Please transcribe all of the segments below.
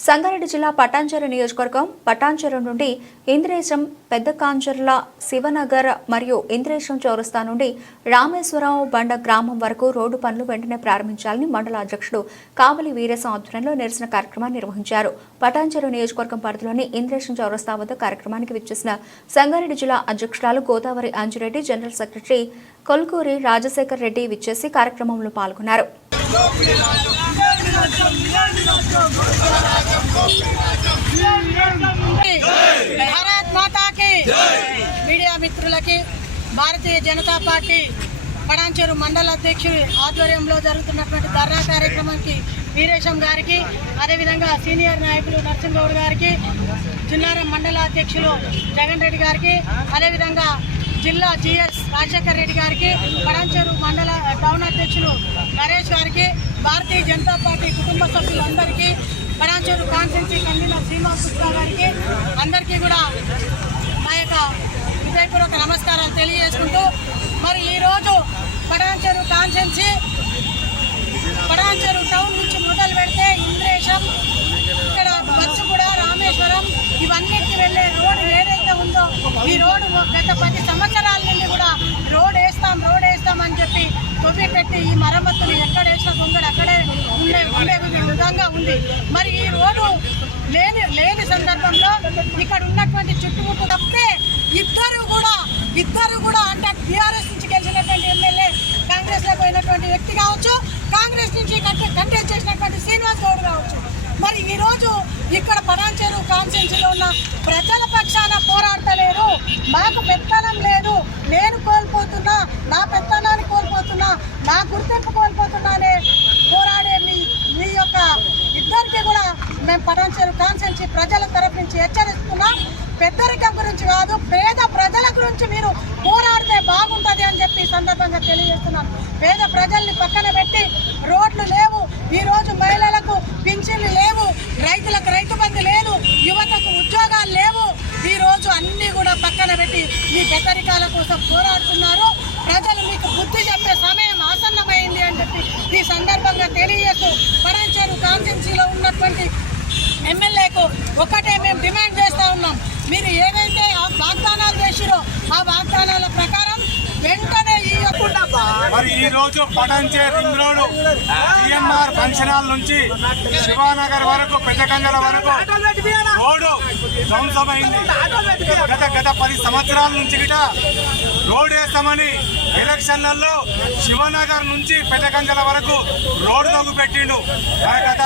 సంగారెడ్డి జిల్లా పటాంచెరు నియోజకవర్గం పటాంచెరు నుండి ఇంద్రేశం పెద్ద కాంచర్ల శివనగర్ మరియు ఇంద్రేశం చౌరస్తా నుండి రామేశ్వరం బండ గ్రామం వరకు రోడ్డు పనులు వెంటనే ప్రారంభించాలని మండల అధ్యక్షుడు కావలి వీరేశం ఆధ్వర్యంలో నిరసన కార్యక్రమాన్ని నిర్వహించారు. పటాంచెరు నియోజకవర్గం పరిధిలోని ఇంద్రేశం చౌరస్తా వద్ద కార్యక్రమానికి విచ్చేసిన సంగారెడ్డి జిల్లా అధ్యక్షురాలు గోదావరి అంజిరెడ్డి జనరల్ సెక్రటరీ కొల్కూరి రాజశేఖర్ రెడ్డి విచ్చేసి కార్యక్రమంలో పాల్గొన్నారు. భారతీయ జనతా పార్టీ పడాంచెరు మండల అధ్యక్షుడి ఆధ్వర్యంలో జరుగుతున్నటువంటి ధర్నా కార్యక్రమానికి వీరేశం గారికి అదేవిధంగా సీనియర్ నాయకులు నరసింహగౌడ్ గారికి జిల్లారం మండల అధ్యక్షులు జగన్ రెడ్డి గారికి అదేవిధంగా జిల్లా జిఎస్ రాజశేఖర్ రెడ్డి గారికి పడాంచెరు మండల టౌన్ అధ్యక్షులు నరేష్ గారికి భారతీయ జనతా పార్టీ కుటుంబ సభ్యులందరికీ పడాంచెరు కాన్సెన్సీ కన్వీనర్ శ్రీనివాస్ గుప్తా గారికి అందరికీ కూడా మా యొక్క హృదయపూర్వక నమస్కారాలు తెలియజేసుకుంటూ మరి ఈరోజు పడాంచెరు కాన్స్టెన్సీ పడాంచెరు టౌన్ నుంచి మొదలు పెడితే ఇంద్రేశం ఇక్కడ బస్సు కూడా రామేశ్వరం ఇవన్నిటికి వెళ్ళే రోడ్డు ఏదైతే ఉందో ఈ రోడ్డు గత పది సంవత్సరాల నుండి కూడా రోడ్ వేస్తాం రోడ్ వేస్తాం అని చెప్పి తొవ్వి పెట్టి ఈ మరమ్మతులు ఎక్కడ వేసిన కొంగడు అక్కడే ఉండే ఉండే విధంగా ఉంది. మరి ఈ రోడ్డు లేని లేని సందర్భంలో ఇక్కడ ఉన్నటువంటి చుట్టుముట్టు తప్పే ఇద్దరు కూడా ఇద్దరు కూడా అంటే టీఆర్ఎస్ నుంచి గెలిచినటువంటి ఎమ్మెల్యే కాంగ్రెస్లో పోయినటువంటి వ్యక్తి కావచ్చు కాంగ్రెస్ నుంచి కంటెస్ట్ చేసినటువంటి శ్రీనివాస్ గౌడ్ కావచ్చు. మరి ఈరోజు ఇక్కడ ఇక్కడ పటాన్చేరు కాన్స్టిట్యూన్సీలో ఉన్న ప్రజల పక్షాన పోరాడతలేరు మాకు పెత్తనం లేదు. నేను కోల్పోతున్నా నా పెత్తనాన్ని కోల్పోతున్నా నా గుర్తింపు కోల్పోతున్నానే పోరాడే మీ మీ యొక్క ఇద్దరికి కూడా మేము పటాన్చేరు కాన్స్టిట్యూన్సీ ప్రజల తరఫు నుంచి హెచ్చరిస్తున్నాం. పెద్దరికం గురించి కాదు పేద ప్రజల గురించి మీరు పోరాడితే బాగుంటుంది అని చెప్పి సందర్భంగా తెలియజేస్తున్నాను. పేద ప్రజల్ని పక్కన పెట్టి రోడ్లు లేవు ఈరోజు మహిళలకు పింఛన్లు లేవు రైతులకు రైతు బంధు లేదు యువతకు ఉద్యోగాలు లేవు. ఈరోజు అన్నీ కూడా పక్కన పెట్టి మీ పెద్దరికాల కోసం పోరాడుతున్నారు. ప్రజలు మీకు బుద్ధి చెప్పే సమయం ఆసన్నమైంది అని చెప్పి ఈ సందర్భంగా తెలియజేస్తూ ఎమ్మెల్యేకు ఒకటే మేము డిమాండ్ చేస్తా ఉన్నాం. మీరు ఏదైతే ఆ వాగ్దానాలు చేసిరో ఆ వాగ్దానాల ప్రకారం వెంటనే ఇవ్వకుండా మరి ఈ రోజు పడంచే ring road CMR function hall నుంచి శివానగర్ వరకు పెద్దకంగల వరకు రోడ్డు ధ్వంసమైంది గత గత పది సంవత్సరాల నుంచి గిట రోడ్ వేస్తామని ఎలక్షన్లలో శివనగర్ నుంచి పెద్దగంజల వరకు రోడ్డు పెట్టిండు. గత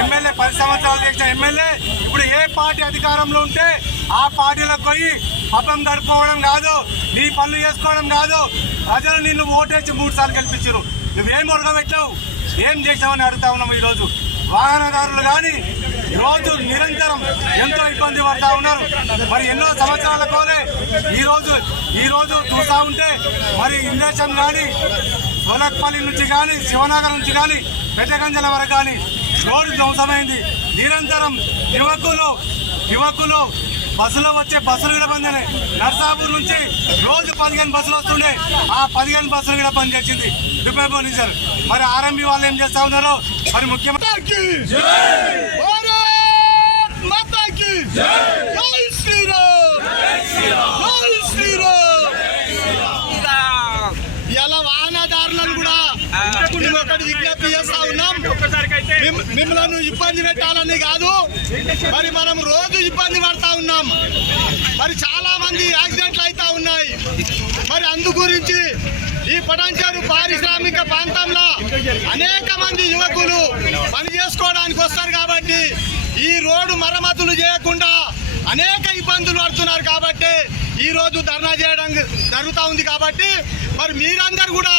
ఎమ్మెల్యే పది సంవత్సరాలు చేసిన ఎమ్మెల్యే ఇప్పుడు ఏ పార్టీ అధికారంలో ఉంటే ఆ పార్టీలకు పోయి పబ్బం గడుపుకోవడం కాదు నీ పనులు చేసుకోవడం కాదు ప్రజలు నిన్ను ఓటేసి మూడు సార్లు గెలిపించారు నువ్వేం ఉడకబెట్టావు ఏం చేసావని అడుగుతా ఉన్నాము ఈరోజు. వాహనదారులు కానీ రోజు నిరంతరం ఎంతో ఇబ్బంది పడతా ఉన్నారు. మరి ఎన్నో సంవత్సరాల కోలే ఈ రోజు ఈ రోజు చూస్తా ఉంటే మరి ఇందేశం కానీ సోలక్పల్లి నుంచి కానీ శివనగర్ నుంచి కానీ పెద్దగంజల వరకు కానీ రోడ్డు ధ్వంసమైంది. నిరంతరం యువకులు యువకులు బస్సులో వచ్చే బస్సులు కూడా బంద్ అయినాయి. నర్సాపూర్ నుంచి రోజు పదిహేను బస్సులు వస్తుండే. ఆ పదిహేను బస్సులు కూడా బంద్ చేసింది రిపేర్ పోలీసారు మరి ఆర్ఎంబి వాళ్ళు ఏం చేస్తా ఉన్నారో? మరి ముఖ్యమంత్రి మేము ఒకటి విజ్ఞప్తి చేస్తా ఉన్నాం. మిమ్- మిమ్మల్ని ఇబ్బంది పెట్టాలని కాదు మరి మనం రోజు ఇబ్బంది పడతా ఉన్నాం. మరి చాలా మంది యాక్సిడెంట్లు అవుతా ఉన్నాయి. మరి అందు గురించి ఈ పటాన్చారు పారిశ్రామిక ప్రాంతంలో అనేక మంది యువకులు పని చేసుకోవడానికి వస్తారు కాబట్టి ఈ రోడ్డు మరమ్మతులు చేయకుండా అనేక ఇబ్బందులు పడుతున్నారు కాబట్టి ఈ రోజు ధర్నా చేయడం జరుగుతూ ఉంది కాబట్టి మరి మీరందరూ కూడా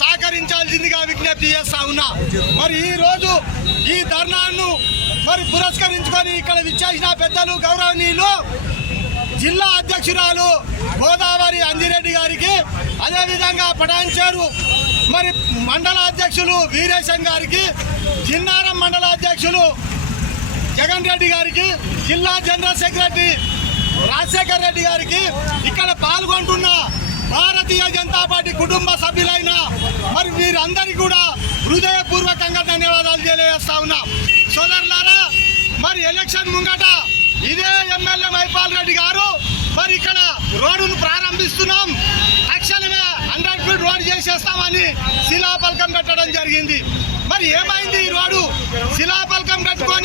సహకరించాల్సిందిగా విజ్ఞప్తి ఉన్నా. మరి ఈ రోజు ఈ ధర్నాను మరి పురస్కరించుకొని ఇక్కడ విచ్చేసిన పెద్దలు గౌరవనీయులు జిల్లా అధ్యక్షురాలు గోదావరి అంజిరెడ్డి గారికి అదేవిధంగా పటాయించారు మరి మండల అధ్యక్షులు వీరేశం గారికి జిన్నారం మండల అధ్యక్షులు జగన్ రెడ్డి గారికి జిల్లా జనరల్ సెక్రటరీ రాజశేఖర్ రెడ్డి గారికి ఇక్కడ పాల్గొంటున్న భారతీయ జనతా పార్టీ కుటుంబ సభ్యులైన మరి వీరందరికీ కూడా హృదయపూర్వకంగా ధన్యవాదాలు తెలియజేస్తా ఉన్నా. సోదరులారా ఎలక్షన్ ముంగట ఇదే ఎమ్మెల్యే మైపాల్ రెడ్డి గారు మరి ఇక్కడ రోడ్డును ప్రారంభిస్తున్నాం. తక్షణమే హండ్రెడ్ ఫీట్ రోడ్ చేసేస్తామని శిలాఫలకం పెట్టడం జరిగింది. మరి ఏమైంది ఈ రోడ్డు? శిలాఫలకం పెట్టుకొని